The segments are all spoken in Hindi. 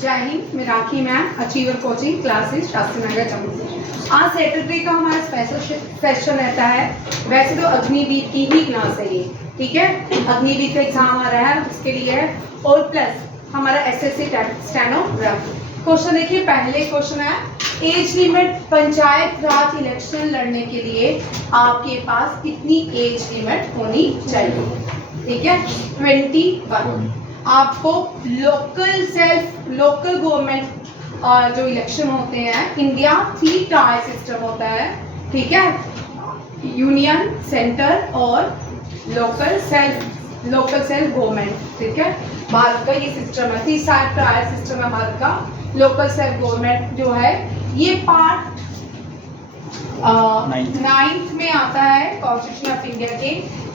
जय हिंद, मैं Rakhi ma'am, Achiever coaching classes Shastri Nagar Jammu. आज सैटरडे का हमारा स्पेशल सेशन रहता है। वैसे तो अग्निवीर की ही क्लास है ये, ठीक है। अग्निवीर का एग्जाम आ रहा है, उसके लिए है, और प्लस हमारा एसएससी स्टेनोग्राफी। क्वेश्चन देखिए, पहले क्वेश्चन है एज लिमिट पंचायत राज इलेक्शन लड़ने के लिए आपके पास कितनी एज लिमिट होनी चाहिए, ठीक है। 21। आपको लोकल गवर्नमेंट जो इलेक्शन होते हैं, इंडिया 3 टायर सिस्टम होता है, ठीक है। यूनियन, सेंटर और लोकल सेल्फ गवर्नमेंट, ठीक है। भारत का ये सिस्टम है, 3 टायर सिस्टम है भारत का। लोकल सेल्फ गवर्नमेंट जो है ये पार्ट 9th में आता है कॉन्स्टिट्यूशन ऑफ इंडिया के।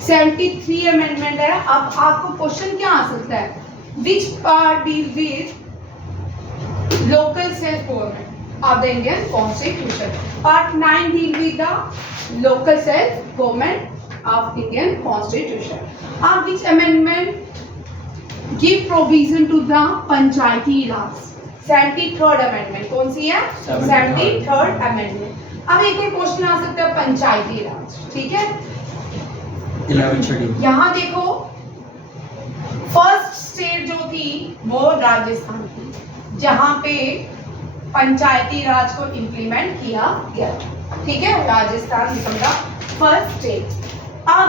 73 अमेंडमेंट है। अब आपको क्वेश्चन क्या आ सकता है, which part deal with local self government of the Indian constitution. Part 9 deal with the local self government of Indian constitution. अब which amendment give provision to the panchayati raj. 73rd amendment कौन सी है? 73rd amendment. अब एक और क्वेश्चन आ सकता है पंचायती राज, ठीक है। 11 शेड्यूल। यहाँ देखो, फर्स्ट स्टेट जो थी वो राजस्थान थी, जहाँ पे पंचायती राज को इम्प्लीमेंट किया गया, ठीक है। Rajasthan become the first state. अब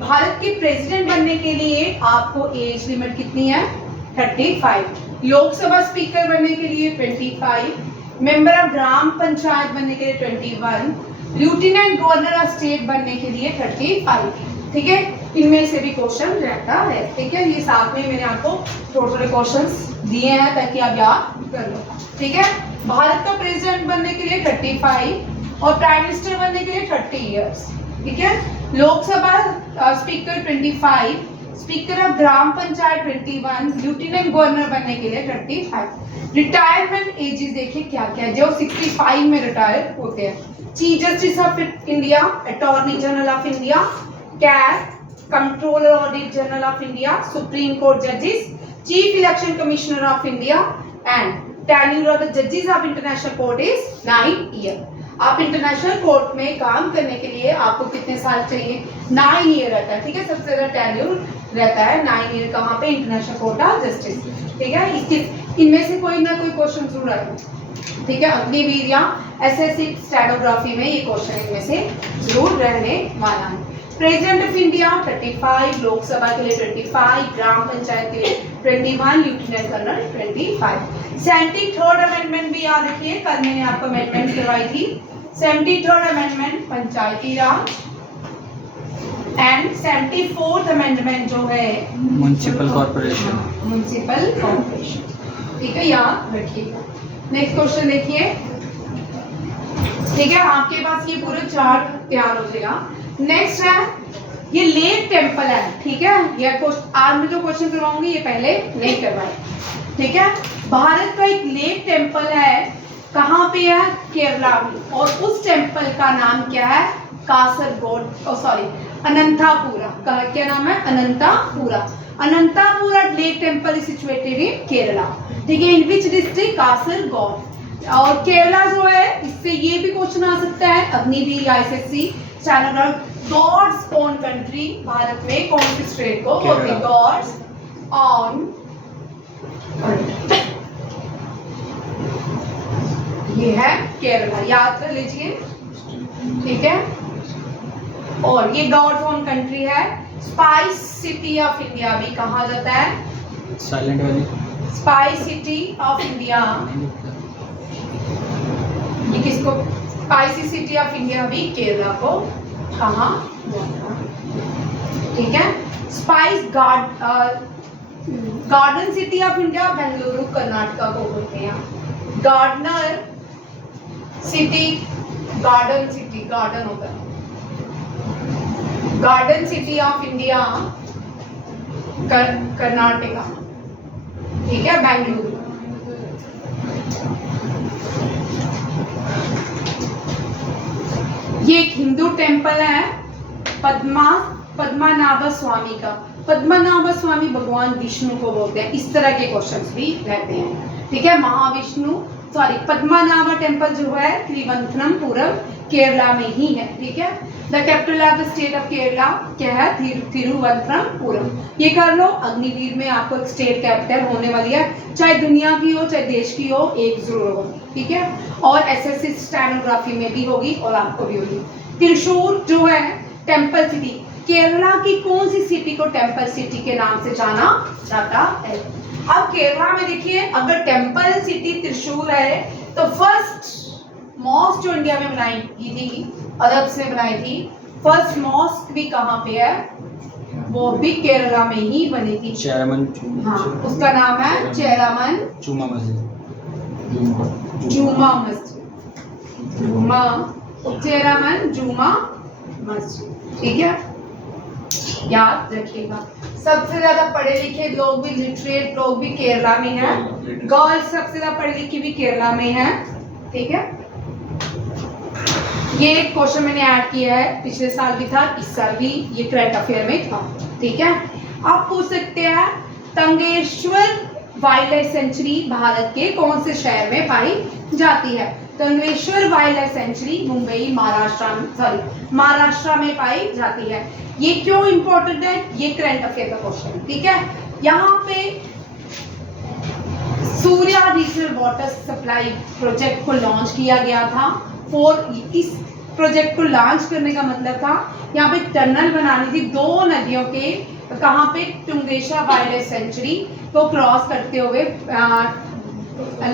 भारत के प्रेसिडेंट बनने के लिए आपको एज लिमिट कितनी है? 35। लोकसभा स्पीकर बनने के लिए 25, मेंबर ऑफ ग्राम पंचायत बनने के लिए 21, लेफ्टिनेंट गवर्नर ऑफ स्टेट बनने के लिए 35, ठीक है। इनमें से भी क्वेश्चन रहता है, ठीक है। ये साथ में मैंने आपको थोड़े क्वेश्चंस दिए हैं ताकि आप याद कर लो, ठीक है। भारत का प्रेसिडेंट बनने के लिए 35 और प्राइम मिनिस्टर बनने के लिए 30 इयर्स, ठीक है। Lok Sabha speaker 25, speaker of gram panchayat 21, lieutenant governor बनने के लिए 35। रिटायरमेंट एजेस देखिए क्या क्या है, जो 65 में रिटायर होते हैं। Chief justice of India, attorney general of India, CAG, controller audit general of India, supreme court जजेस, chief election commissioner of India and tenure of the जजेस of international court is 9 year. आप इंटरनेशनल कोर्ट में काम करने के लिए आपको कितने साल चाहिए? 9 ईयर रहता है, ठीक है। सबसे ज्यादा टेन्यूर रहता है 9 ईयर कहाँ पे? इंटरनेशनल कोर्ट ऑफ जस्टिस, ठीक है। इनमें से कोई ना कोई क्वेश्चन जरूर आएगा, ठीक है। अग्निवीर या एसएससी स्टेनोग्राफी में ये क्वेश्चन इनमें से जरूर रहने वाला है। प्रेसिडेंट ऑफ इंडिया 35, लोकसभा के लिए 25, ग्राम पंचायत के लिए 21, लेफ्टिनेंट गवर्नर 25। 73rd अमेंडमेंट भी याद रखिए, कल मैंने आपको अमेंडमेंट करवाई थी। 73rd amendment Panchayati Raj and 74th amendment जो है म्युनिसिपल कॉर्पोरेशन, म्युनिसिपल कॉर्पोरेशन, ठीक है, याद रखिएगा। नेक्स्ट क्वेश्चन देखिए, ठीक है। आपके पास ये पूरा चार्ट तैयार हो जाएगा। नेक्स्ट है ये लेक टेम्पल है, ठीक है। ये आज मैं जो क्वेश्चन करवाऊंगी ये पहले नहीं करवाए, ठीक है। भारत का एक लेक टेम्पल है, कहाँ पे है? केरला में। और उस टेम्पल का नाम क्या है? अनंतापुरा। क्या नाम है? Anantapura. Anantapura lake temple is situated in Kerala, ठीक है। In which district? कासरगोड। और केरला जो है, इससे ये भी क्वेश्चन आ सकता है अग्निवीर या SSC stenography. God's own country, Bharat में कौन सी स्टेट को बोलते हैं? God's own. ये है केरला, याद कर लीजिए, ठीक है। और ये गॉड्स ओन कंट्री है। स्पाइस सिटी ऑफ इंडिया भी कहा जाता है, silent valley, spice city of India. ये किसको? स्पाइसी सिटी ऑफ इंडिया भी केरला को कहा जाता है, ठीक है। Spice garden city of India Bengaluru Karnataka को बोलते हैं। गार्डन सिटी गार्डन होता है। Garden city of India Karnataka, ठीक है, बेंगलुरु। ये एक हिंदू टेम्पल है, पद्मनाभ स्वामी का। पद्मनाभ स्वामी भगवान विष्णु को बोलते हैं। इस तरह के क्वेश्चंस भी रहते हैं, ठीक है, पद्मनाभ टेम्पल जो है तिरुवनंतपुरम केरला में ही है। ठीक है, the capital of the state of Kerala क्या है? तिरुवनंतपुरम। ये कर लो, अग्निवीर में आपको एक स्टेट कैपिटल होने वाली है, चाहे दुनिया की हो चाहे देश की हो, एक जरूर होगी। ठीक है, और एसएससी स्टेनोग्राफी में भी होगी और आपको भी होगी। त्रिशूर जो है टेम्पल सिटी, केरला की कौन सी सिटी को टेम्पल सिटी के नाम से जाना जाता है? अब केरला में देखिए, अगर टेम्पल सिटी त्रिशूर है तो फर्स्ट मॉस्क जो इंडिया में बनाई की थी, अरब्स ने बनाई थी, फर्स्ट मॉस्क भी कहाँ पे है? वो भी केरला में ही बनी थी। चेरामन हाँ, उसका नाम है चेरामन जुमा मस्जिद। जुमा मस्जिद, चेरामन जुमा मस्जिद। ठीक है, याद रखिएगा। सबसे ज्यादा पढ़े लिखे लोग भी, लिटरेट लोग भी केरला में हैं। गर्ल्स सबसे ज्यादा पढ़ी लिखी भी केरला में हैं। ठीक है, ये एक क्वेश्चन मैंने ऐड किया है, पिछले साल भी था, इस साल भी ये करंट अफेयर में था। ठीक है, आप पूछ सकते हैं Tungareshwar wildlife sanctuary Bharat के कौन से शहर में पाई जाती है? Tungareshwar wildlife sanctuary Mumbai Maharashtra में पाई जाती है। ये क्यों इंपॉर्टेंट है? ये करंट अफेयर का क्वेश्चन है। ठीक है, यहाँ पे Surya regional water supply project को लॉन्च किया गया था। इस प्रोजेक्ट को लॉन्च करने का मतलब था यहाँ पे टनल बनानी थी दो नदियों के, कहाँ पे? टुंगेश्वर वाइल्ड लाइफ सेंचुरी को क्रॉस करते हुए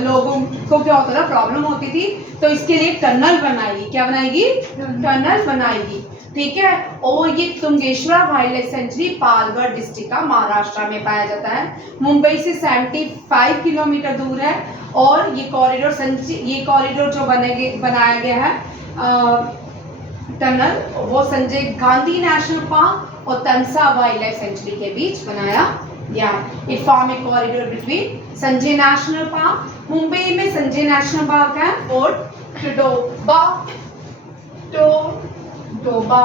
लोगों को क्या होता था? प्रॉब्लम होती थी, तो इसके लिए टनल बनाएगी। क्या बनाएगी? टनल बनाएगी। ठीक है, और ये Tungeshwar wild life sanctuary Palghar district का महाराष्ट्र में पाया जाता है। मुंबई से 75 किलोमीटर दूर है, और ये कॉरिडोर जो बनाया गया है टनल, वो संजय गांधी नेशनल पार्क और तंसा वाइल्ड लाइफ सेंचुरी के बीच बनाया गया। It form A corridor between Sanjay national park, Mumbai में संजय नेशनल पार्क है, और टोबा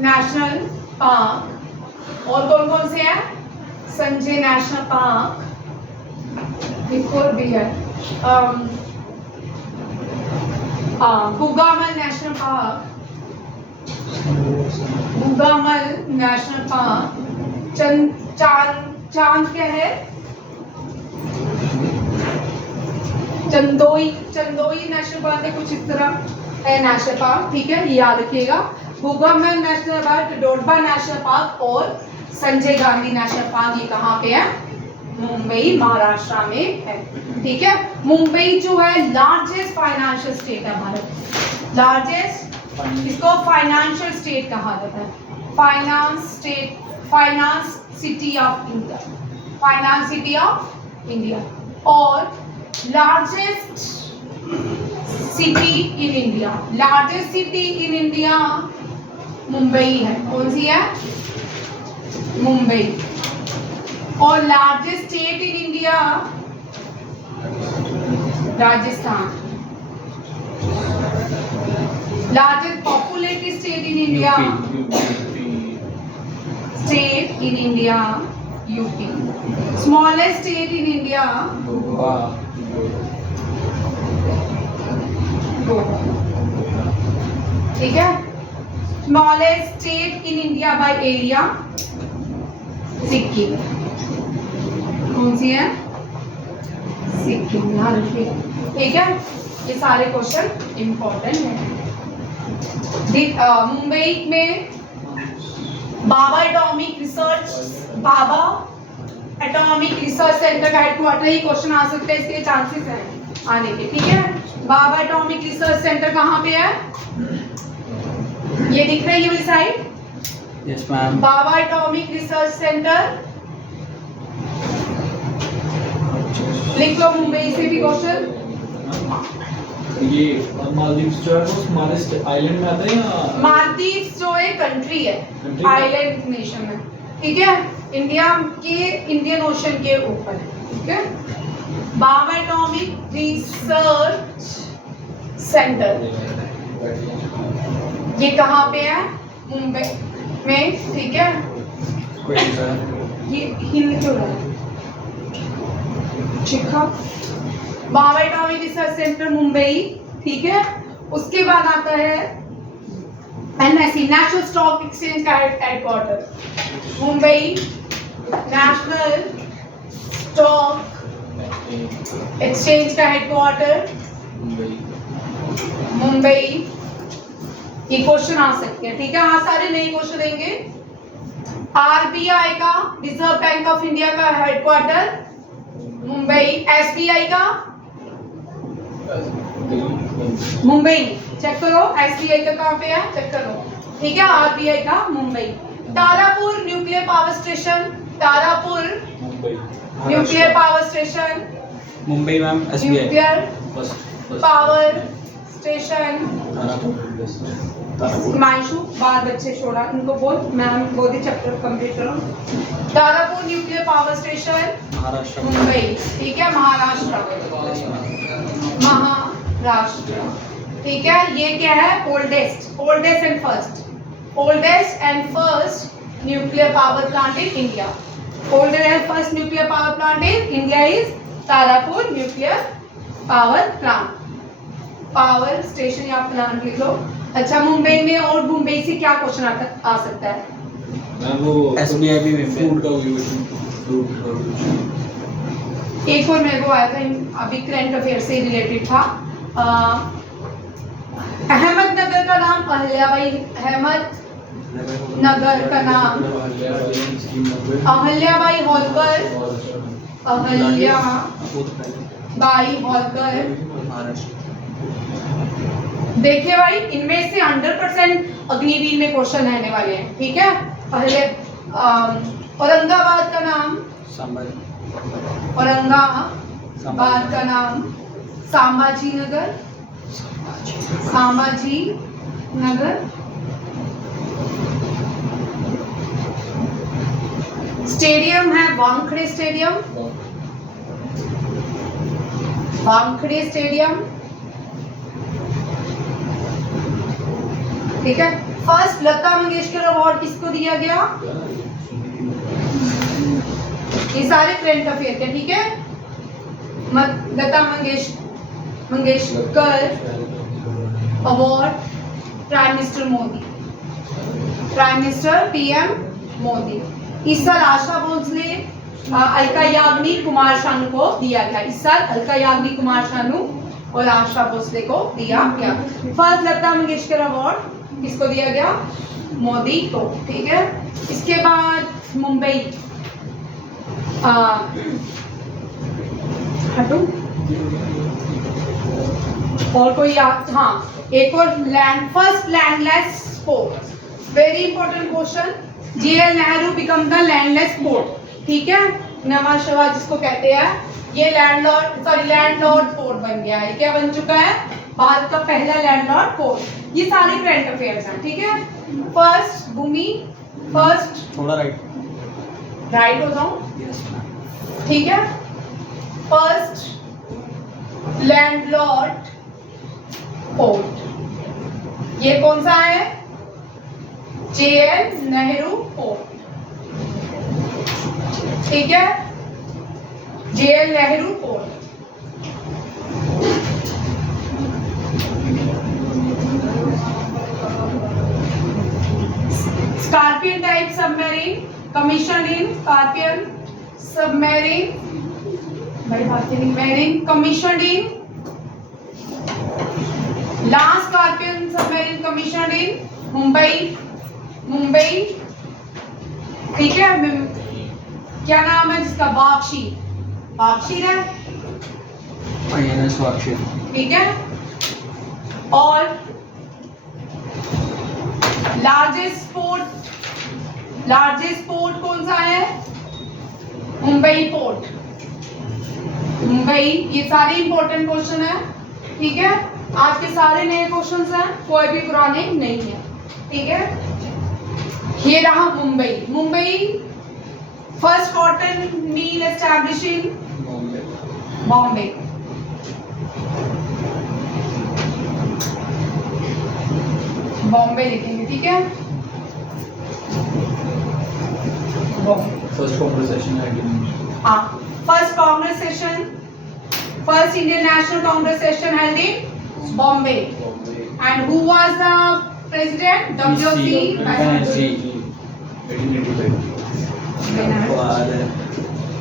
नेशनल पार्क। और कौन कौन से हैं? संजय नेशनल पार्क, एक और भी है, गुगामल नेशनल पार्क, चांद क्या है? चंदोई नेशनल पार्क है, कुछ इस तरह है नेशनल पार्क। ठीक है, ये याद रखिएगा। गुगामल नेशनल पार्क, डोडा नेशनल पार्क और संजय गांधी नेशनल पार्क, ये कहाँ पे है? मुंबई महाराष्ट्र में है। ठीक है, मुंबई जो है लार्जेस्ट फाइनेंशियल स्टेट है भारत, लार्जेस्ट, इसको फाइनेंशियल स्टेट कहा जाता है, फाइनेंस सिटी ऑफ इंडिया, और largest city in India Mumbai है। कौन सी है? मुंबई। और largest state in India Rajasthan. Largest populated state in India UP. Smallest state in India Goa. ठीक है, smallest state in India by area Sikkim. कौन सी है? सिक्किम, ध्यान रखिए। ठीक है, ये सारे क्वेश्चन इंपॉर्टेंट हैं। मुंबई में बाबा एटॉमिक रिसर्च सेंटर का हेडक्वार्टर, ही क्वेश्चन आ सकते हैं, इसके चांसेस हैं आने के। ठीक है, बाबा एटॉमिक रिसर्च सेंटर कहाँ पे है? ये दिख रहा है, ये वाली side? Yes ma'am. Bhabha Atomic Research Centre लिख लो, मुंबई से भी क्वेश्चन। ये मालदीव्स जो है वो स्मॉलेस्ट आइलैंड में आता है या? मालदीव्स जो है कंट्री है, आइलैंड नेशन है। ठीक है, इंडियन ओशन के ऊपर है। ठीक है, बाबा एटॉमिक रिसर्च सेंटर ये कहाँ पे है? मुंबई में। ठीक है, ये हिल क्यों रहा है? चिका Bombay Atomic Research Centre Mumbai, ठीक है। उसके बाद आता है एनएससी, नेशनल स्टॉक एक्सचेंज का headquarter Mumbai, National Stock Exchange का हेडक्वार्टर मुंबई। ये क्वेश्चन आ सकते हैं, ठीक है। हाँ, सारे नए क्वेश्चन देंगे। आरबीआई का, रिजर्व बैंक ऑफ इंडिया का हेडक्वार्टर मुंबई, एसबीआई का मुंबई, चेक करो एसबीआई का कहाँ पे है, चेक करो, ठीक है। आरबीआई का Mumbai. Tarapur nuclear power station, Tarapur nuclear power station Mumbai ma'am, SBI. Nuclear power station. Himanshu, बाल बच्चे छोड़ा, इनको बोल, मैम बोल दी चैप्टर कंप्लीट करो। Tarapur nuclear power station Maharashtra Mumbai, ठीक है। महाराष्ट्र, महाराष्ट्र, ठीक है। ये क्या है, oldest and first nuclear power plant in India. Oldest and first nuclear power plant in India is Tarapur nuclear power plant. Power station या प्लांट लिख लो। अच्छा, मुंबई में और मुंबई से क्या क्वेश्चन आ सकता है? मैम वो एसबीआई भी फूड का फूड एक और मेरे को आया था, अभी करंट अफेयर से रिलेटेड था। अहमदनगर का नाम अहल्याबाई, अहमदनगर का नाम अहल्याबाई होलकर, अहल्याबाई होलकर। महाराष्ट्र। देखिए भाई, इनमें से 100% अग्निवीर में क्वेश्चन रहने वाले हैं, ठीक है। पहले औरंगाबाद का नाम, संभाजी। औरंगाबाद का नाम संभाजी नगर, संभाजी नगर। स्टेडियम है वानखेड़े स्टेडियम, वानखेड़े स्टेडियम, ठीक है। फर्स्ट लता मंगेशकर अवार्ड किसको दिया गया? ये सारे करंट अफेयर के, ठीक है। Lata Mangeshkar award prime minister Modi, prime minister PM Modi. इस साल आशा भोसले, अलका याग्निक, कुमार शानू को दिया गया। इस साल अलका याग्निक, कुमार शानू और आशा भोसले को दिया गया। फर्स्ट लता मंगेशकर अवार्ड किसको दिया गया? मोदी को, ठीक है। इसके बाद मुंबई, हटू और कोई याद? हाँ, एक और first landless port, very important question. JL Nehru become the landless port, ठीक है। नवा शवा जिसको कहते हैं, ये लैंडलॉर्ड पोर्ट बन गया है। क्या बन चुका है? भारत का पहला लैंडलॉर्ड पोर्ट। ये सारे करंट अफेयर्स हैं, ठीक है। फर्स्ट भूमि, फर्स्ट थोड़ा राइट हो जाऊं, यस मैम, ठीक है। फर्स्ट लैंडलॉर्ड पोर्ट, ये कौन सा है? जेएल नेहरू पोर्ट, ठीक है। JL Nehru port. Scorpion type submarine commissioned in Scorpion submarine, commissioned in last Scorpion submarine commissioned in Mumbai, ठीक है। क्या नाम है जिसका? बागशी है, आईएनएस वाक्षी। ठीक है। और लार्जेस्ट पोर्ट कौन सा है? मुंबई पोर्ट, मुंबई। ये सारे इंपॉर्टेंट क्वेश्चन है, ठीक है। आज के सारे नए क्वेश्चंस हैं, कोई भी पुराने नहीं है, ठीक है। ये रहा Mumbai. First cotton mill establish in Bombay, Bombay लिखेंगे, ठीक है। फर्स्ट कॉन्वर्सेशन है, हाँ, First Congress session, first Indian National Congress session held in Bombay. And who was the president? W.C. Banerjee.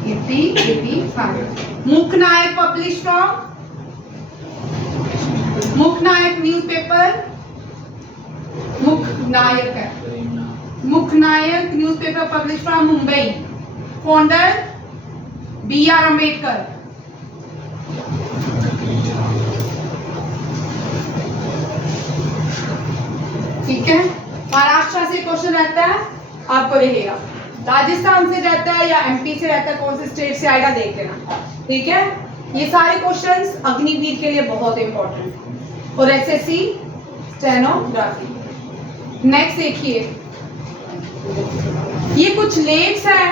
1885. Muknaik published from Muknaik newspaper. Muknaik newspaper published from Mumbai. Founder B.R. Ambedkar. ठीक है, महाराष्ट्र से क्वेश्चन रहता है, आपको रहेगा। राजस्थान से रहता है या एमपी से रहता है, कौन से स्टेट से आएगा देख लेना। ठीक है, ये सारे क्वेश्चंस अग्निवीर के लिए बहुत इंपॉर्टेंट है और एसएससी स्टेनोग्राफी। नेक्स्ट देखिए, ये कुछ लेक्स हैं,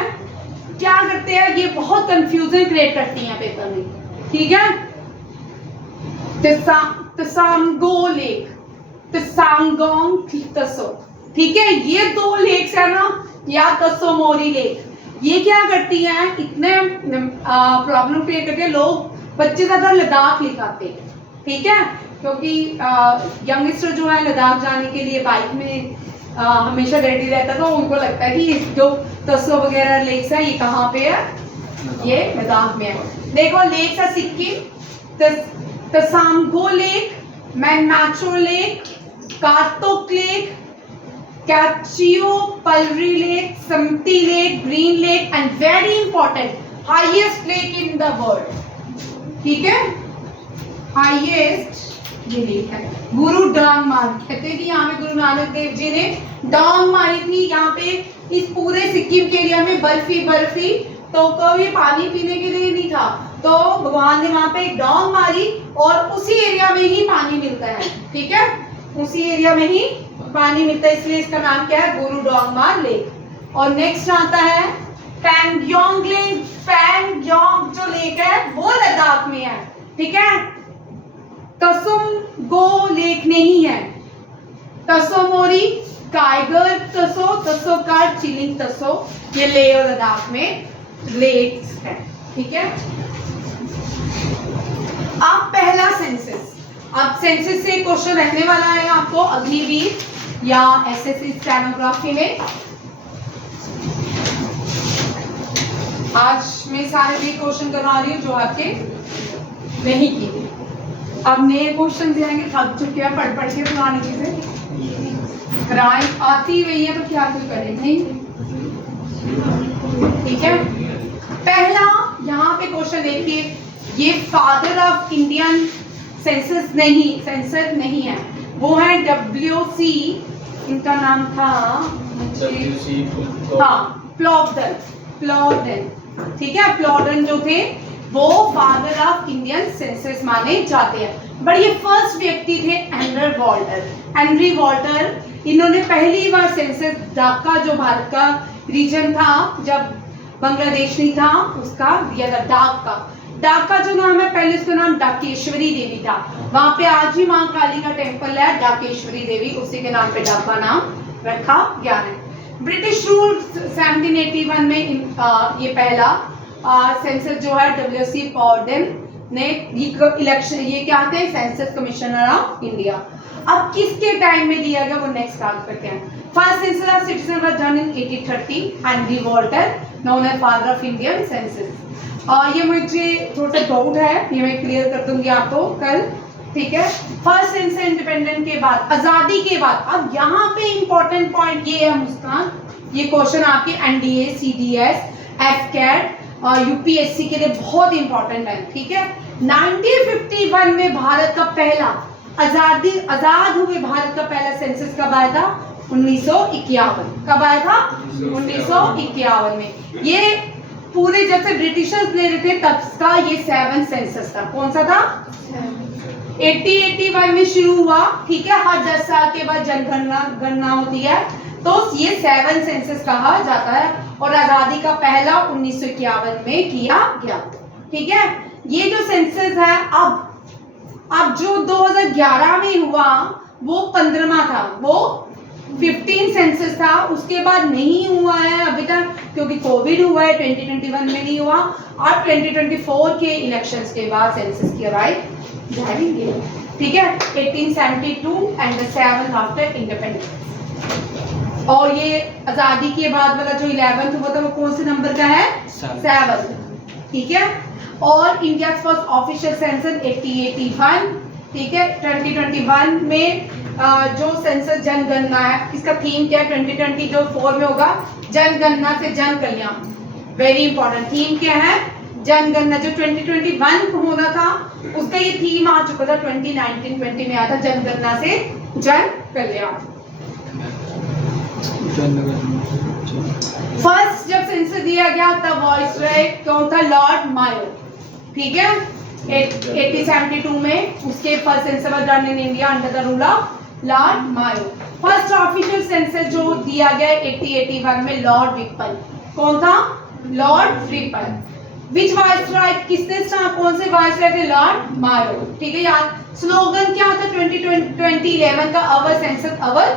क्या करते हैं, ये बहुत कंफ्यूजन क्रिएट करती हैं पेपर में। ठीक है, तसामगो लेक, तसांगोंग तसो, ठीक है, ये दो लेक्स है ना, या तसोमोरी लेक, ये क्या करती हैं, इतने प्रॉब्लम क्रिएट करके लोग बच्चे ज्यादा लद्दाख लिखाते हैं। ठीक है, क्योंकि यंगस्टर जो है लद्दाख जाने के लिए बाइक में हमेशा रेडी रहता है, तो उनको लगता है कि जो तसो वगैरह लेक्स है ये कहाँ पे है, ये लद्दाख में है। देखो लेक्स है Sikkim, Tsomgo lake, Menmecho lake, Kartok lake, Khecheopalri lake, Samiti lake, green lake and very important highest lake in the world. ठीक है, हाईएस्ट ये लेक है गुरु डांग मार, कहते हैं कि यहाँ पे गुरु नानक देव जी ने डांग मारी थी। यहाँ पे इस पूरे सिक्किम के एरिया में बर्फी बर्फी, तो कोई पानी पीने के लिए नहीं था, तो भगवान ने वहां पे एक डांग मारी और उसी एरिया में ही पानी मिलता है। ठीक है, उसी एरिया में ही पानी मिलता है, इसलिए इसका नाम क्या है, गुरु डोंगमार लेक। और नेक्स्ट आता है पैंगयोंग लेक। पैंगयोंग जो लेक है वो लद्दाख में है। ठीक है, तसुमगो लेक नहीं है, तसोमोरी, काइगर तसो, तसोकार, चिलिंग तसो, ये लेह और लद्दाख में लेक्स है। ठीक है, अब पहला सेंसस, अब सेंसस से क्वेश्चन रहने वाला है आपको अग्निवीर या एसएससी स्टेनोग्राफी में। आज मैं सारे भी क्वेश्चन करवा रही हूँ जो आपके नहीं किए। अब नए क्वेश्चन आएंगे, थक चुके हैं पढ़ पढ़ के पुरानी चीजें, राइट आती हुई है तो क्या कोई करे नहीं। ठीक है, पहला यहाँ पे क्वेश्चन देखिए, ये फादर ऑफ इंडियन सेंसस नहीं है, वो है WC, इनका नाम था प्लॉडन। ठीक है, प्लॉडन जो थे वो फादर ऑफ इंडियन सेंसस माने जाते हैं। बट ये फर्स्ट व्यक्ति थे हेनरी वॉल्टर। इन्होंने पहली बार सेंसस ढाका, जो भारत का रीजन था जब बांग्लादेश नहीं था, उसका दिया था। ढाका जो नाम है, पहले उसका नाम ढाकेश्वरी देवी था। वहां पे आज भी मां काली का टेम्पल है, ढाकेश्वरी देवी, उसी के नाम पे ढाका नाम रखा गया है। ब्रिटिश रूल 1781 में ये पहला सेंसस जो है WC पॉर्डन ने इलेक्शन, ये क्या थे, सेंसस कमिश्नर ऑफ इंडिया। अब किसके टाइम में दिया गया वो नेक्स्ट बात करते हैं। First census of citizen was done in 1830, Henry Walter known as father of Indian census. ये मुझे थोड़ा सा डाउट है, ये मैं क्लियर कर दूंगी आपको कल। ठीक है, फर्स्ट सेंसस इंडिपेंडेंट के बाद, आजादी के बाद। अब यहाँ पे इंपॉर्टेंट पॉइंट ये है मुस्कान, ये क्वेश्चन आपके NDA, CDS, FCAT और UPSC के लिए बहुत इंपॉर्टेंट है। ठीक है, 1951 में भारत का पहला आजाद हुए भारत का पहला सेंसस कब आया था, 1951। कब आया था, 1951 में। ये पूरे जब से ब्रिटिशर्स ले रहे थे तब का ये 7 सेंसस था। कौन सा था, 80-81 में शुरू हुआ। ठीक है, हर 10 साल के बाद जनगणना होती है, तो ये 7 सेंसस कहा जाता है और आजादी का पहला 1951 में किया गया। ठीक है, ये जो सेंसस है अब जो 2011 में हुआ वो 15वां था, वो 15 सेंसस था, उसके बाद नहीं हुआ है अभी तक, क्योंकि कोविड हुआ है, 2021 में नहीं हुआ। अब 2024 के इलेक्शंस के बाद सेंसस की अराइव जाएंगे, ठीक है। 1872 and the 7th after independence. और ये आजादी के बाद वाला जो 11th हुआ था वो कौन से नंबर का है? 7th, ठीक है। और इंडिया फर्स्ट ऑफिशियल सेंसस 1881, ठीक है। 2021 में जो सेंसस जनगणना है, इसका थीम क्या है? 2024 में होगा जनगणना से जन कल्याण। वेरी इंपॉर्टेंट थीम क्या है? जनगणना। जो 2021 होना था उसका ये थीम आ चुका था, 2019-20 में आया था, जनगणना से जन कल्याण। फर्स्ट जब सेंसस दिया गया तब वॉइसरॉय कौन था? लॉर्ड मायो, ठीक है। 1872 में उसके first census was done in India under the rule of Lord Mayo. First official census जो दिया गया 1881 में लॉर्ड रिपन। कौन था? Lord Ripon. विच वाइसरॉय, किसने कौन से वाइसरॉय थे? लॉर्ड मायो, ठीक है यार। स्लोगन क्या था 2011 का? अवर सेंसस अवर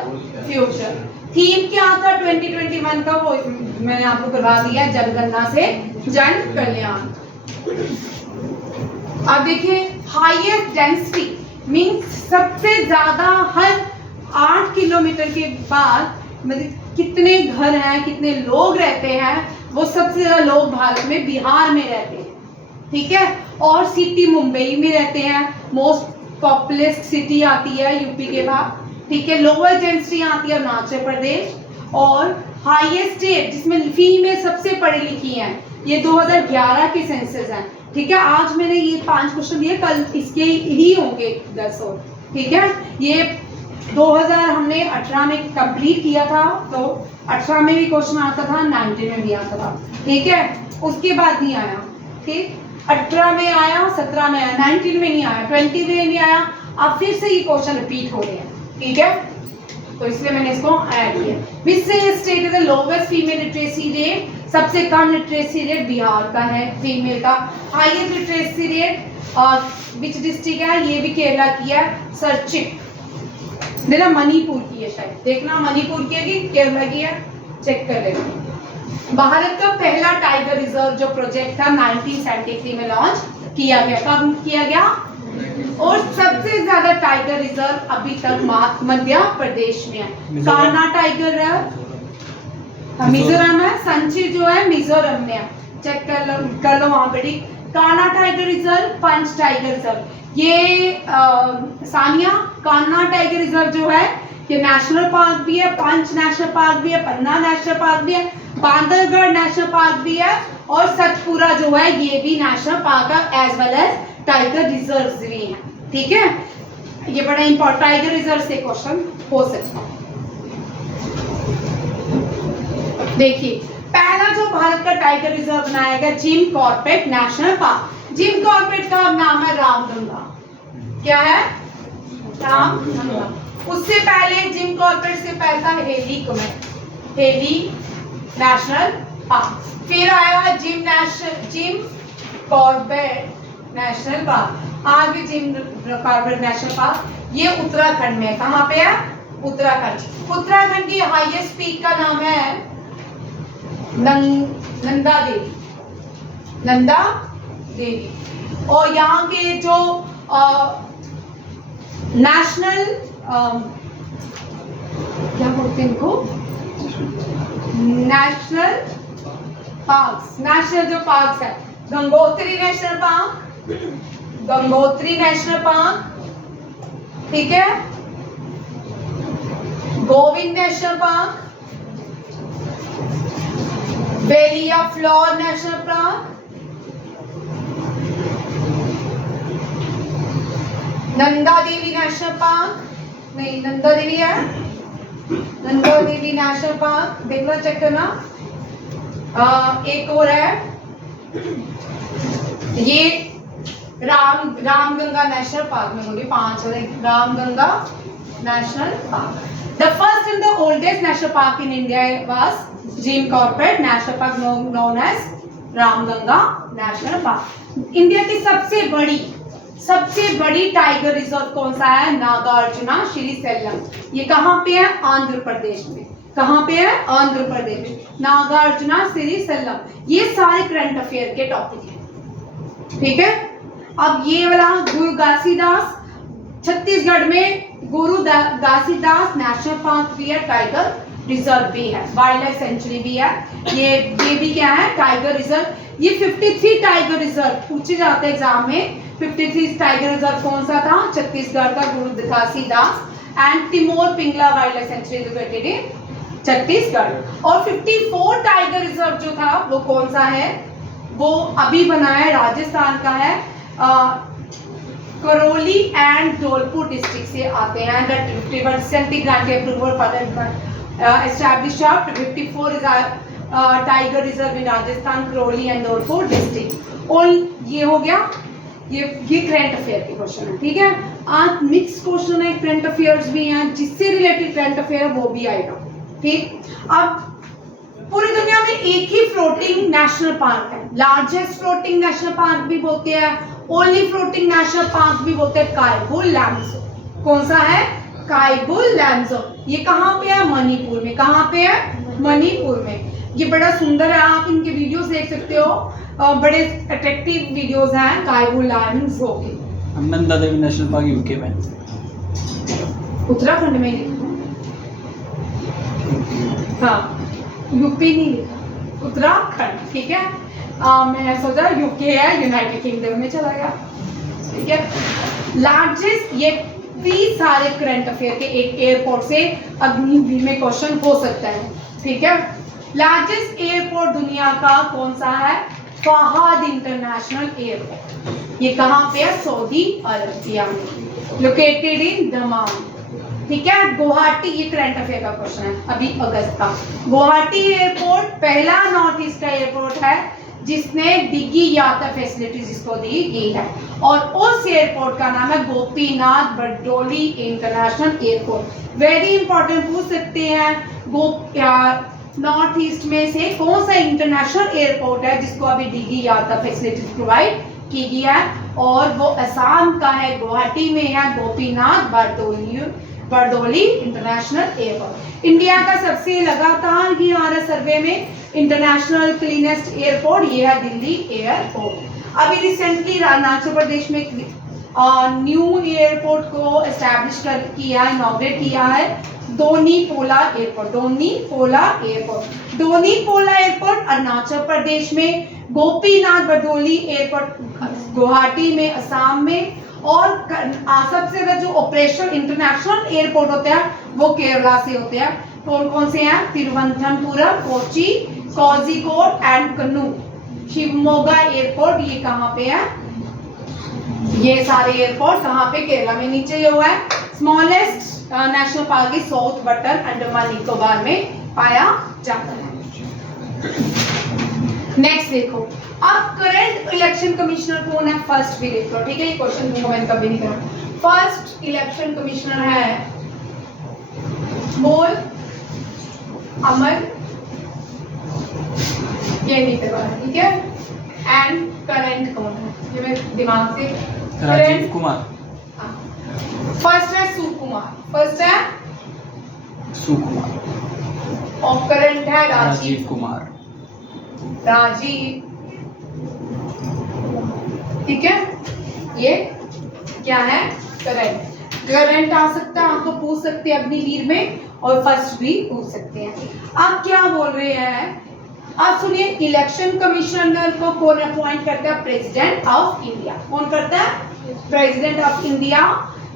फ्यूचर। थीम क्या था 2021 का? वो मैंने आपको करवा दिया, जनगणना से जन कल्याण। अब देखिए हाईएस्ट डेंसिटी मींस सबसे ज्यादा हर 8 किलोमीटर के बाद मतलब कितने घर हैं, कितने लोग रहते हैं, वो सबसे ज्यादा लोग भारत में बिहार में रहते हैं, ठीक है। और सिटी मुंबई में रहते हैं, मोस्ट पॉपुलस सिटी आती है यूपी के बाद, ठीक है। लोअर डेंसिटी आती है अरुणाचल प्रदेश। और हाईएस्ट स्टेट जिसमें फीमेल सबसे पढ़ी लिखी हैं, ये 2011 के सेंसस हैं, ठीक है। आज मैंने ये 5 क्वेश्चन दिए, कल इसके ही होंगे 10 और, ठीक है। ये 2000 हमने 18 में कंप्लीट किया था, तो 18 में भी क्वेश्चन आता था, 19 में भी आता था, ठीक है। उसके बाद नहीं आया, ठीक। 18 में आया, 17 में आया, 19 में नहीं आया, 20 में नहीं आया। अब फिर से ये क्वेश्चन रिपीट हो रहे हैं, ठीक है। तो इसलिए मैंने इसको ऐड किया। Which state is the lowest female literacy rate? सबसे कम लिटरेसी रेट बिहार का है फीमेल का। हाईएस्ट लिटरेसी रेट और विच डिस्ट्रिक्ट है? ये भी केरला की है, सरचिक। देखना मणिपुर की है शायद, देखना मणिपुर की है कि केरला की है, चेक कर लेना। भारत का पहला टाइगर रिजर्व जो प्रोजेक्ट था 1973 में लॉन्च किया गया। कब किया गया? और सबसे ज्यादा टाइगर रिजर्व अभी तक मध्य प्रदेश में है। कान्हा टाइगर रिजर्व मिजोरम है, संची जो है मिजोरम में है, चेक कर लो वहां पे, ठीक। कान्हा टाइगर रिजर्व, पंच टाइगर रिजर्व। ये सानिया कान्हा टाइगर रिजर्व जो है ये नेशनल पार्क भी है, पंच नेशनल पार्क भी है, पन्ना नेशनल पार्क भी है, बांधवगढ़ नेशनल पार्क भी है, और सतपुरा जो है ये भी नेशनल पार्क है, as well as tiger reserve भी है, ठीक है। ये बड़ा इंपॉर्टेंट, टाइगर रिजर्व से क्वेश्चन हो सकता है। देखिए पहला जो भारत का टाइगर रिजर्व बनाया गया Jim Corbett national park. Jim Corbett का नाम है रामगंगा। क्या है? रामगंगा। उससे पहले जिम कॉर्बेट से पहले था हेली नेशनल पार्क। फिर आया जिम कॉर्बेट नेशनल पार्क। आज भी जिम कॉर्बेट नेशनल पार्क। ये उत्तराखंड में, कहाँ पे है? उत्तराखंड। उत्तराखंड की हाईएस्ट पीक का नाम है नंदा देवी। और यहाँ के जो नेशनल क्या बोलते हैं इनको, नेशनल पार्क्स, नेशनल जो पार्क्स है, गंगोत्री नेशनल पार्क, ठीक है, Govind national park, valley of flower national park, Nanda Devi national park, नहीं नंदा देवी है, नंदा देवी नेशनल पार्क, देखना चेक करना। एक और है ये रामगंगा नेशनल पार्क में होंगे 5 है। Ramganga national park. The first and the oldest national park in India was Jim Corbett National Park, known as Ramganga national park. India की सबसे बड़ी टाइगर रिजर्व कौन सा है? नागार्जुना श्रीशैलम। ये कहाँ पे है? आंध्र प्रदेश में। कहाँ पे है? आंध्र प्रदेश में, नागार्जुना श्रीशैलम। ये सारे करंट अफेयर के टॉपिक हैं। ठीक है। अब ये वाला गुरु घासीदास, छत्तीसगढ़ में गुरु घासीदास नेशनल पार्क भी है, टाइगर रिजर्व भी है, वाइल्ड लाइफ सेंचुरी भी है। ये भी क्या है, टाइगर रिजर्व। ये 53 टाइगर रिजर्व पूछे जाते हैं एग्जाम में। 53 टाइगर रिजर्व कौन सा था, छत्तीसगढ़ का Guru Ghasidas and Tamor Pingla wildlife sanctuary located in Chhattisgarh. और 54 टाइगर रिजर्व जो था वो कौन सा है, वो अभी बना है, राजस्थान का है। करौली एंड धौलपुर डिस्ट्रिक्ट से आते हैं। That recently granted approval for establish 54 tiger reserve in Rajasthan, Karauli and Dholpur district. और ये हो गया, ये करंट अफेयर के क्वेश्चन है, ठीक है। आज मिक्स क्वेश्चन है, करंट अफेयर्स भी हैं, जिससे रिलेटेड करंट अफेयर है वो भी आएगा, ठीक। अब पूरी दुनिया में एक ही फ्लोटिंग नेशनल पार्क है, लार्जेस्ट फ्लोटिंग नेशनल पार्क भी बोलते हैं, ओनली फ्लोटिंग नेशनल पार्क भी बोलते हैं, कायबुल लैम्सो। कौन सा है, कायबुल लैम्सो। ये कहाँ पे है, मणिपुर में। कहाँ पे है, मणिपुर में। ये बड़ा सुंदर है, आप इनके वीडियोस देख सकते हो, बड़े अट्रैक्टिव वीडियोस हैं कायबुल लैम्सो के। Nanda Devi national park UK में, उत्तराखंड में लिखा, हाँ यूपी नहीं लिखा, उत्तराखंड, ठीक है। मैं सोचा यूके है, यूनाइटेड किंगडम में चला गया, ठीक है। लार्जेस्ट, ये भी सारे करंट अफेयर के एक एयरपोर्ट से अग्निवीर में क्वेश्चन हो सकता है, ठीक है। लार्जेस्ट एयरपोर्ट दुनिया का कौन सा है, फहाद इंटरनेशनल एयरपोर्ट। ये कहाँ पे है, सऊदी अरबिया में, लोकेटेड इन दमाम, ठीक है। गुवाहाटी, ये करंट अफेयर का क्वेश्चन है अभी अगस्त का। गुवाहाटी एयरपोर्ट पहला नॉर्थ ईस्ट का एयरपोर्ट है जिसने डिग्गी यात्रा फैसिलिटी जिसको दी गई है, और उस एयरपोर्ट का नाम है Gopinath Bordoloi international airport. Very important, पूछ सकते हैं नॉर्थ ईस्ट में से कौन सा इंटरनेशनल एयरपोर्ट है जिसको अभी डिग्गी यात्रा फैसिलिटी प्रोवाइड की गई है, और वो असम का है, गुवाहाटी में है, Gopinath Bordoloi international airport. India का सबसे लगातार ही आ रहा सर्वे में इंटरनेशनल क्लीनेस्ट एयरपोर्ट, ये है दिल्ली एयरपोर्ट। अभी रिसेंटली अरुणाचल प्रदेश में न्यू एयरपोर्ट को एस्टैब्लिश किया है, इनॉग्रेट किया है, डोनीपोला एयरपोर्ट। डोनीपोला एयरपोर्ट अरुणाचल प्रदेश में, गोपीनाथ बरडोली एयरपोर्ट गुवाहाटी में, असम में, और सबसे ज्यादा जो ऑपरेशनल इंटरनेशनल एयरपोर्ट होते हैं वो केरला से होते हैं। कौन कौन से हैं, तिरुवनंतपुरम, कोची, कोझिकोड एंड कन्नूर। शिवमोगा एयरपोर्ट ये कहाँ पे है, ये सारे एयरपोर्ट कहाँ पे, केरला में। नीचे ये हुआ है smallest national park is south button, Andaman Nicobar में पाया जाता है। नेक्स्ट देखो, अब करंट इलेक्शन कमिश्नर कौन है, फर्स्ट भी देख लो, ठीक है। ये क्वेश्चन तुमको मैंने कभी नहीं करा। फर्स्ट इलेक्शन कमिश्नर है, बोल अमर, ये नहीं करवा, ठीक है। एंड करंट कौन है, ये मैं दिमाग से, राजीव कुमार। फर्स्ट है सुकुमार, फर्स्ट है सुकुमार, और करंट है राजीव कुमार। राजीव, ठीक है। ये क्या है, करंट आ सकता है, आपको पूछ सकते हैं अग्निवीर में, और फर्स्ट भी पूछ सकते हैं। आप क्या बोल रहे हैं, आप सुनिए, इलेक्शन कमिश्नर को कौन अपॉइंट करता है, प्रेसिडेंट ऑफ इंडिया। कौन करता है, प्रेसिडेंट ऑफ इंडिया।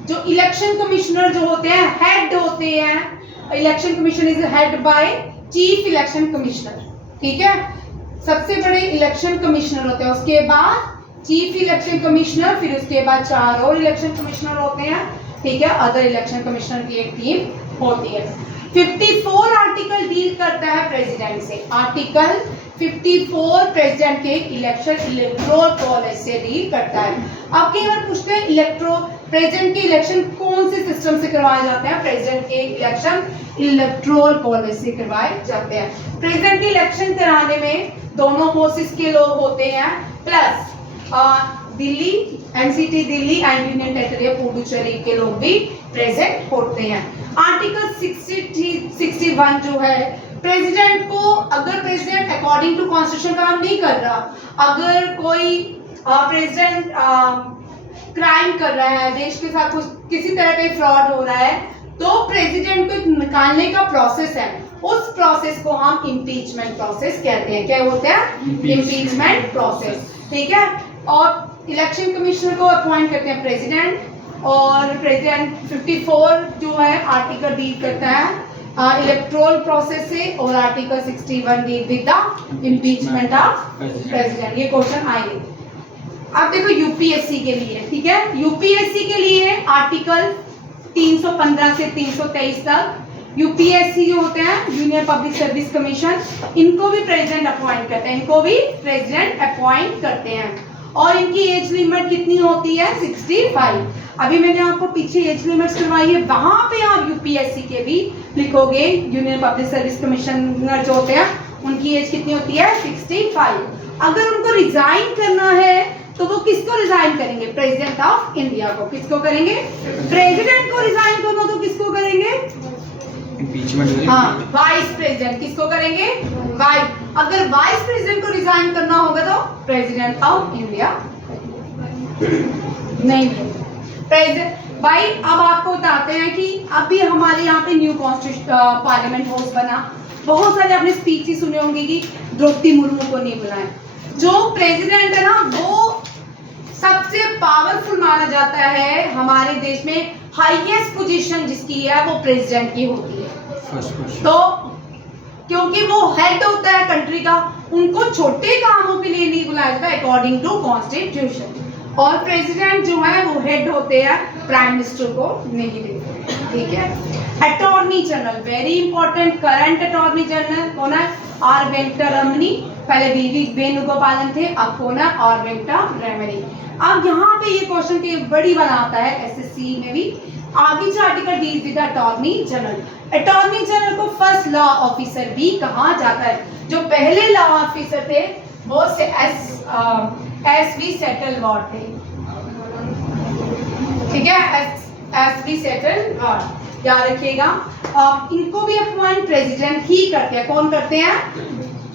जो इलेक्शन कमिश्नर जो होते हैं, हेड होते हैं, election commission is head by chief election commissioner, ठीक है। सबसे बड़े इलेक्शन कमिश्नर होते हैं, उसके बाद चीफ इलेक्शन कमिश्नर, फिर उसके बाद 4 और इलेक्शन कमिश्नर होते हैं, ठीक है। अदर इलेक्शन कमिश्नर की एक टीम होती है। 54 आर्टिकल डील करता है प्रेसिडेंट से। आर्टिकल 54 प्रेसिडेंट के इलेक्टोरल कॉलेज से डील करता है। अब कई बार पूछते हैं प्रेसिडेंट के इलेक्शन कौन से सिस्टम से करवाए जाते हैं, प्रेसिडेंट के इलेक्शन इलेक्टोरल कॉलेज से करवाए जाते हैं। प्रेसिडेंट के इलेक्शन कराने में दोनों हाउसेस के लोग होते हैं, plus Delhi, NCT Delhi and union territory Puducherry के लोग भी प्रेजेंट होते हैं। आर्टिकल 61 जो है, प्रेसिडेंट को, अगर प्रेसिडेंट अकॉर्डिंग टू कॉन्स्टिट्यूशन काम नहीं कर रहा, अगर कोई प्रेसिडेंट क्राइम कर रहा है, देश के साथ कुछ किसी तरह का फ्रॉड हो रहा है, तो प्रेसिडेंट को निकालने का प्रोसेस है, उस प्रोसेस को हम इम्पीचमेंट प्रोसेस कहते हैं। क्या बोलते हैं? Impeachment process. ठीक है। और इलेक्शन कमिश्नर को अपॉइंट करते हैं प्रेसिडेंट, और प्रेसिडेंट 54 जो है आर्टिकल डील करता है इलेक्टोरल प्रोसेस से, और article 61 deal with the impeachment of president. ये क्वेश्चन आएंगे। अब देखो यूपीएससी के लिए, ठीक है, यूपीएससी के लिए आर्टिकल 315 से 323 तक यूपीएससी जो होते हैं यूनियन पब्लिक सर्विस कमीशन, इनको भी प्रेसिडेंट अपॉइंट करते हैं, इनको भी प्रेसिडेंट अपॉइंट करते हैं। और इनकी एज लिमिट कितनी होती है? 65। अभी मैंने आपको पीछे एज लिमिट्स करवाई है, वहां पे आप यूपीएससी के भी लिखोगे। यूनियन पब्लिक सर्विस कमिश्नर जो होते हैं उनकी एज कितनी होती है? 65। अगर उनको रिजाइन करना है तो वो किसको रिजाइन करेंगे? प्रेसिडेंट ऑफ इंडिया को। किसको करेंगे? प्रेसिडेंट को रिजाइन करना तो किसको करेंगे? इम्पीचमेंट। हाँ, वाइस प्रेसिडेंट। किसको करेंगे? वाइस। अगर वाइस प्रेसिडेंट को रिजाइन करना होगा तो प्रेसिडेंट ऑफ इंडिया नहीं प्रेसिडेंट। भाई अब आपको बताते हैं कि अभी हमारे यहाँ पे न्यू कॉन्स्टिट्यूशन पार्लियामेंट हाउस बना, बहुत सारे आपने स्पीच ही सुने होंगे कि द्रौपदी मुर्मू को नहीं बुलाया। जो प्रेसिडेंट है ना वो सबसे पावरफुल माना जाता है हमारे देश में, हाईएस्ट पोजीशन जिसकी है वो प्रेसिडेंट की होती है। तो क्योंकि वो हेड होता है कंट्री का, उनको छोटे कामों के लिए नहीं बुलाया जाता अकॉर्डिंग टू कॉन्स्टिट्यूशन। और प्रेसिडेंट जो है वो हेड होते हैं, प्राइम मिनिस्टर को नहीं देते। ठीक है। Attorney general very important, current attorney general कौन है? आर वेंकटरमणी। पहले वीवी वेणुगोपालन थे, अब कौन है? आर वेंकटरमणी। अब यहाँ पे ये क्वेश्चन के बड़ी बनाता है एसएससी में भी। आगे article deal with attorney general. Attorney general को फर्स्ट लॉ ऑफिसर भी कहा जाता है। जो पहले लॉ ऑफिसर थे वो एस वी सेटलवार्ड थे। ठीक है, एस वी सेटलवार्ड याद रखिएगा। इनको भी अपॉइंट प्रेसिडेंट ही करते हैं। कौन करते हैं?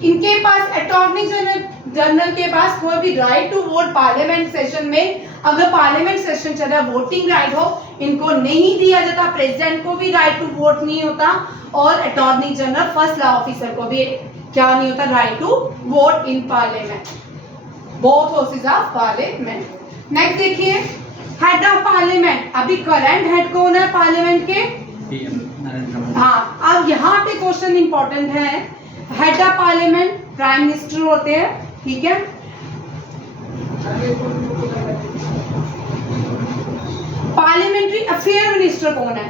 इनके पास अटॉर्नी जनरल के पास कोई भी right to vote parliament session में, अगर पार्लियामेंट सेशन चल रहा है वोटिंग राइट हो, इनको नहीं दिया जाता। प्रेसिडेंट को भी राइट टू वोट नहीं होता, और attorney general first law officer को भी क्या नहीं होता? Right to vote in parliament, both houses of parliament. Next देखिए, हेड ऑफ पार्लियामेंट। अभी करंट हेड कौन है पार्लियामेंट के? नरेंद्र मोदी। हाँ, अब यहाँ पे क्वेश्चन इंपॉर्टेंट है। Head of parliament prime minister होते हैं। ठीक है। पार्लियामेंट्री अफेयर मिनिस्टर कौन है?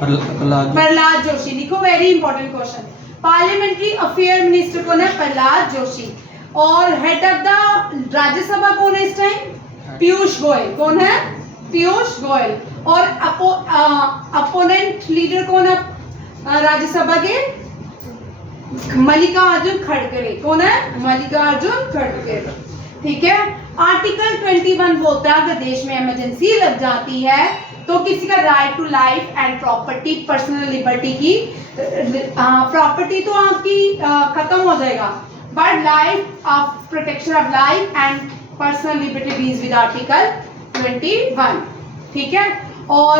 प्रहलाद जोशी। लिखो, very important question. Parliamentary affair minister कौन है? प्रहलाद जोशी। और हेड ऑफ द राज्यसभा कौन है इस टाइम? पीयूष गोयल। कौन है? पीयूष गोयल। और अपोनेंट लीडर कौन है राज्यसभा के? मल्लिकार्जुन खड़गे। कौन है? मल्लिकार्जुन खड़गे। ठीक है। आर्टिकल 21 बोलता है अगर देश में इमरजेंसी लग जाती है तो किसी का right to life and property, personal liberty की, प्रॉपर्टी तो आपकी खत्म हो जाएगा, but life of protection of life and personal liberty deals with article 21। ठीक है। और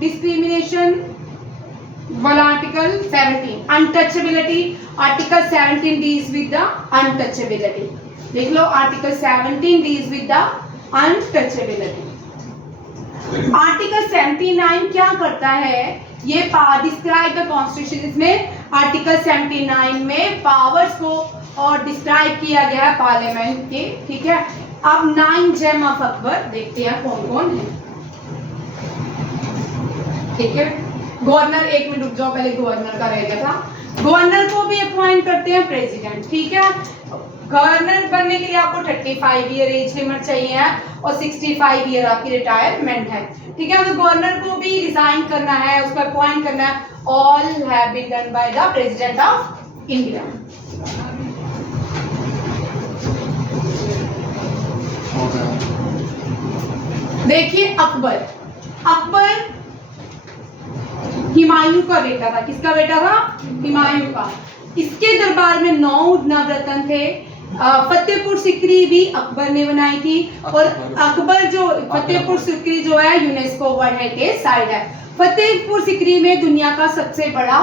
डिस्क्रिमिनेशन वाला article 17। Untouchability, article 17 deals with the untouchability. देख लो, article 17 deals with the untouchability. Article 79 क्या करता है? ये डिस्क्राइब द कॉन्स्टिट्यूशन। इसमें आर्टिकल 79 में पावर्स को और डिस्क्राइब किया गया है पार्लियामेंट के। ठीक है। अब 9 जेम ऑफ अकबर देखते हैं कौन कौन है। ठीक है। गवर्नर, एक मिनट रुक जाओ, पहले गवर्नर का रह गया था। गवर्नर को भी अपॉइंट करते हैं प्रेसिडेंट। ठीक है। गवर्नर बनने के लिए आपको 35 ईयर एज लिमिट चाहिए है और 65 ईयर आपकी रिटायरमेंट है। ठीक है। तो गवर्नर को भी रिजाइन करना है, उसको अपॉइंट करना है। All have been done by the president of India. देखिए, अकबर। अकबर हुमायूं का बेटा था। किसका बेटा था? हुमायूं का। इसके दरबार में 9 नवरत्न थे। फतेहपुर सिकरी भी अकबर ने बनाई थी। और अकबर जो फतेहपुर सिकरी जो है यूनेस्को वर्ल्ड हेरिटेज साइट है। फतेहपुर सिकरी में दुनिया का सबसे बड़ा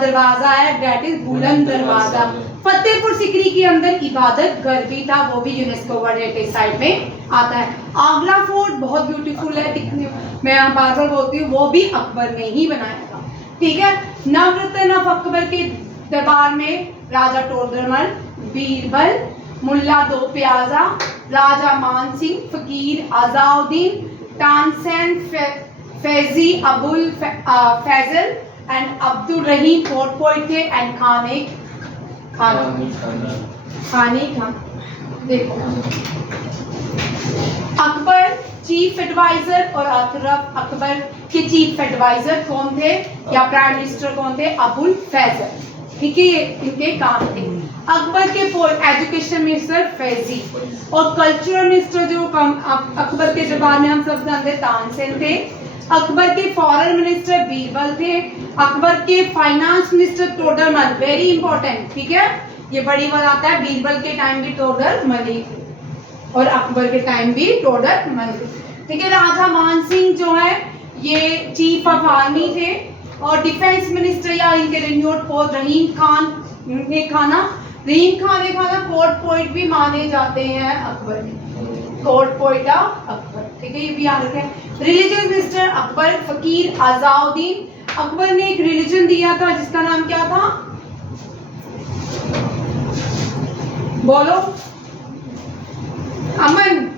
दरवाजा है, दैट इज बुलंद दरवाजा। फतेहपुर सिकरी के अंदर इबादत घर भी था, वो भी यूनेस्को वर्ल्ड हेरिटेज साइट में आता है। आगरा फोर्ट बहुत ब्यूटीफुल है दिखने में, मैं बार बार बोलती हूँ, वो भी अकबर ने ही बनाया था। ठीक है। नवरत्न ऑफ अकबर के दरबार में राजा टोडरमल, बीरबल, मुल्ला दो प्याजा, राजा Man Singh, Faqir Azaoddin, Tansen, Faizi, Abul Fazl and Abdul Rahim court poet थे एंड खाने खान। देखो अकबर चीफ एडवाइजर और अतरफ अकबर के चीफ एडवाइजर कौन थे या प्राइम मिनिस्टर कौन थे? अबुल फैजल। ठीक है, इनके काम थे। अकबर के एजुकेशन मिनिस्टर फैजी और कल्चरल मिनिस्टर जो अकबर के दरबार में हम सब जानते तानसेन थे। अकबर के फॉरेन मिनिस्टर बीरबल थे। अकबर के finance minister Todarmal, very important. ठीक है, ये बड़ी बात आता है, बीरबल के टाइम भी टोडरमल और अकबर के टाइम भी टोडरमल। ठीक है। राजा मान सिंह जो है ये चीफ ऑफ आर्मी थे और डिफेंस मिनिस्टर या इनके रिन्यूड पोस्ट रहीम खान ने खाना कोर्ट पोइट भी माने जाते हैं अकबर में, कोर्ट पोइट अकबर। ठीक है, ये भी याद रखें। रिलीजियस मिनिस्टर अकबर, फकीर अजाउद्दीन। अकबर ने एक रिलीजन दिया था जिसका नाम क्या था? बोलो अमन,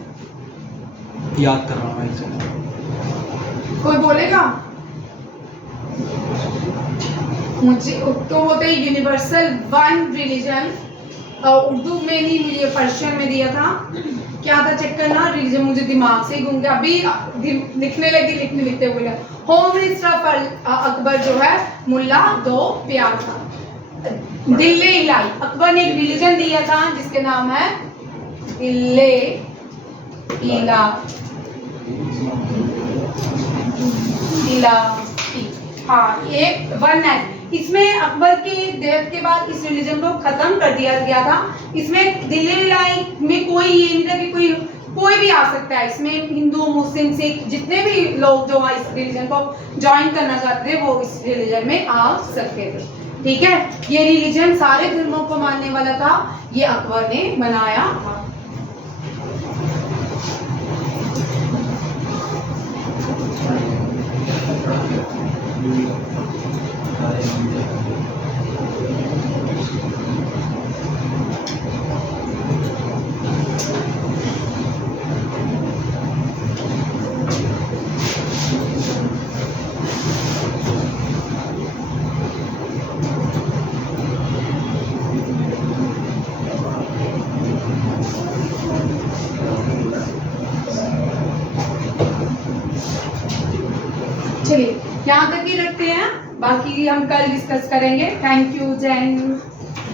याद कर रहा हूँ मैं। कोई बोलेगा? मुझे तो होता है यूनिवर्सल वन रिलीजन, उर्दू में नहीं, मुझे पर्शियन में दिया था। क्या था चेक करना, रिलीजन मुझे दिमाग से घूम गया, अभी लिखने लगी, लिखते हुए। होम मिनिस्टर अकबर जो है मुल्ला दो प्याजा। दिल्ली इलाई, अकबर ने एक रिलीजन दिया था जिसके नाम है दिल्ली इलाही। हाँ, ये वन है। इसमें अकबर के डेथ के बाद इस रिलीजन को खत्म कर दिया गया था। इसमें दिल्ली इलाही में कोई ये नहीं था कि कोई भी आ सकता है। इसमें हिंदू, मुस्लिम, सिख जितने भी लोग जो इस रिलीजन को ज्वाइन करना चाहते थे वो इस रिलीजन में आ सकते थे। ठीक है, ये रिलीजन सारे धर्मों को मानने वाला था, ये अकबर ने बनाया था। चलिए यहाँ तक ही रखते हैं, बाकी हम कल डिस्कस करेंगे। थैंक यू, जय हिंद।